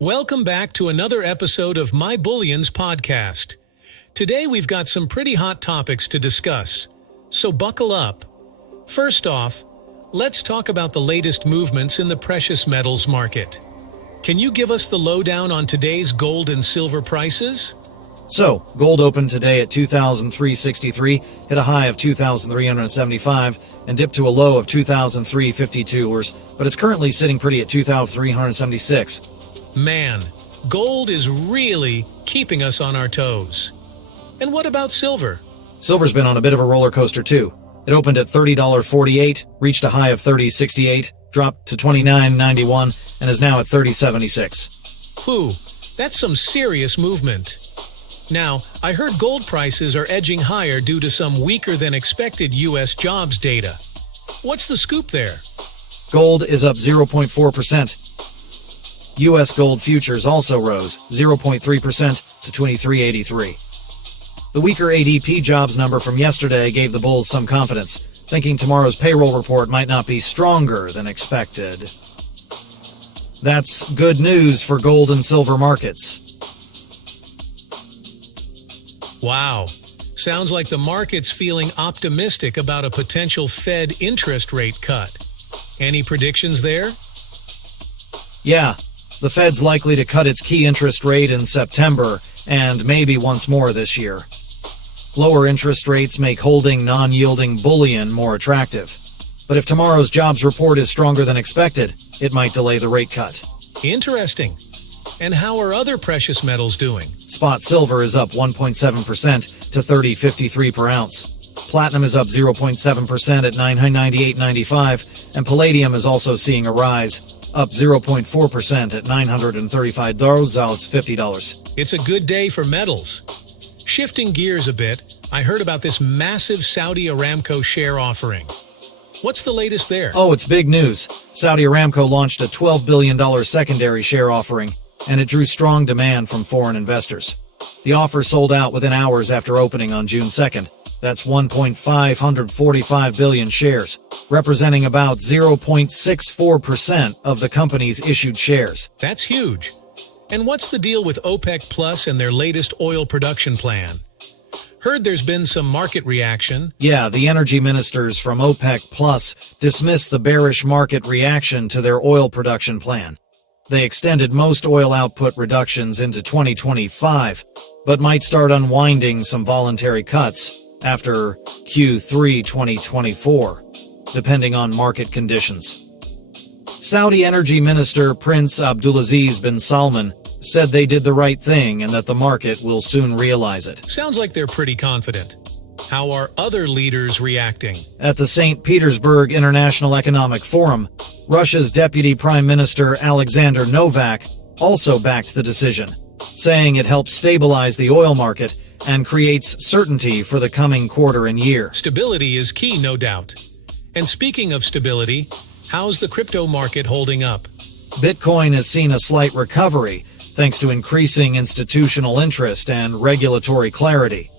Welcome back to another episode of My Bullions podcast. Today we've got some pretty hot topics to discuss, so buckle up. First off, let's talk about the latest movements in the precious metals market. Can you give us the lowdown on today's gold and silver prices? So, gold opened today at $2,363, hit a high of $2,375, and dipped to a low of $2,352, but it's currently sitting pretty at $2,376. Man, gold is really keeping us on our toes. And what about silver? Silver's been on a bit of a roller coaster too. It opened at $30.48, reached a high of $30.68, dropped to $29.91, and is now at $30.76. Whew, that's some serious movement. Now, I heard gold prices are edging higher due to some weaker than expected U.S. jobs data. What's the scoop there? Gold is up 0.4%. U.S. gold futures also rose 0.3% to $23.83. The weaker ADP jobs number from yesterday gave the bulls some confidence, thinking tomorrow's payroll report might not be stronger than expected. That's good news for gold and silver markets. Wow, sounds like the market's feeling optimistic about a potential Fed interest rate cut. Any predictions there? Yeah. The Fed's likely to cut its key interest rate in September, and maybe once more this year. Lower interest rates make holding non-yielding bullion more attractive. But if tomorrow's jobs report is stronger than expected, it might delay the rate cut. Interesting. And how are other precious metals doing? Spot silver is up 1.7% to $30.53 per ounce. Platinum is up 0.7% at $998.95, and palladium is also seeing a rise, up 0.4% at $935.50. It's a good day for metals. Shifting gears a bit, I heard about this massive Saudi Aramco share offering. What's the latest there? Oh, it's big news. Saudi Aramco launched a $12 billion secondary share offering, and it drew strong demand from foreign investors. The offer sold out within hours after opening on June 2nd. That's 1.545 billion shares, representing about 0.64% of the company's issued shares. That's huge. And what's the deal with OPEC Plus and their latest oil production plan? Heard there's been some market reaction. Yeah, the energy ministers from OPEC Plus dismissed the bearish market reaction to their oil production plan. They extended most oil output reductions into 2025, but might start unwinding some voluntary cuts after Q3 2024, depending on market conditions. Saudi Energy Minister Prince Abdulaziz bin Salman said they did the right thing and that the market will soon realize it. Sounds like they're pretty confident. How are other leaders reacting? At the St. Petersburg International Economic Forum, Russia's Deputy Prime Minister Alexander Novak also backed the decision, saying it helps stabilize the oil market and creates certainty for the coming quarter and year. Stability is key, no doubt. And speaking of stability, how's the crypto market holding up? Bitcoin has seen a slight recovery thanks to increasing institutional interest and regulatory clarity.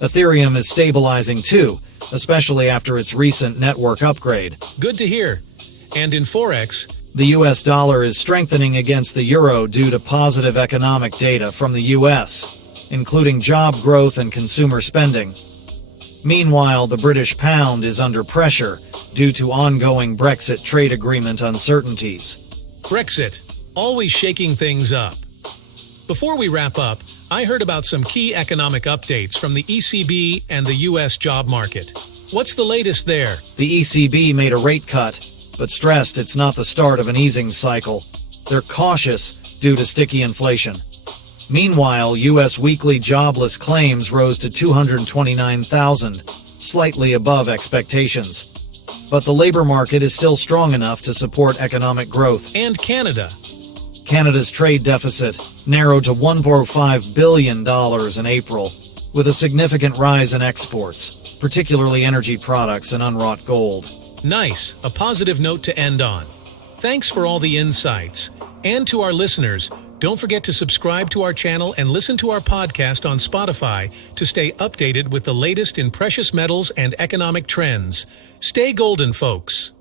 Ethereum is stabilizing too, especially after its recent network upgrade. Good to hear. And in Forex, the US dollar is strengthening against the euro due to positive economic data from the US, including job growth and consumer spending. Meanwhile, the British pound is under pressure due to ongoing Brexit trade agreement uncertainties. Brexit, always shaking things up. Before we wrap up, I heard about some key economic updates from the ECB and the U.S. job market. What's the latest there? The ECB made a rate cut, but stressed it's not the start of an easing cycle. They're cautious due to sticky inflation. Meanwhile, U.S. weekly jobless claims rose to 229,000, slightly above expectations. But the labor market is still strong enough to support economic growth. And Canada. Canada's trade deficit narrowed to $1.5 billion in April, with a significant rise in exports, particularly energy products and unwrought gold. Nice, a positive note to end on. Thanks for all the insights. And to our listeners, don't forget to subscribe to our channel and listen to our podcast on Spotify to stay updated with the latest in precious metals and economic trends. Stay golden, folks.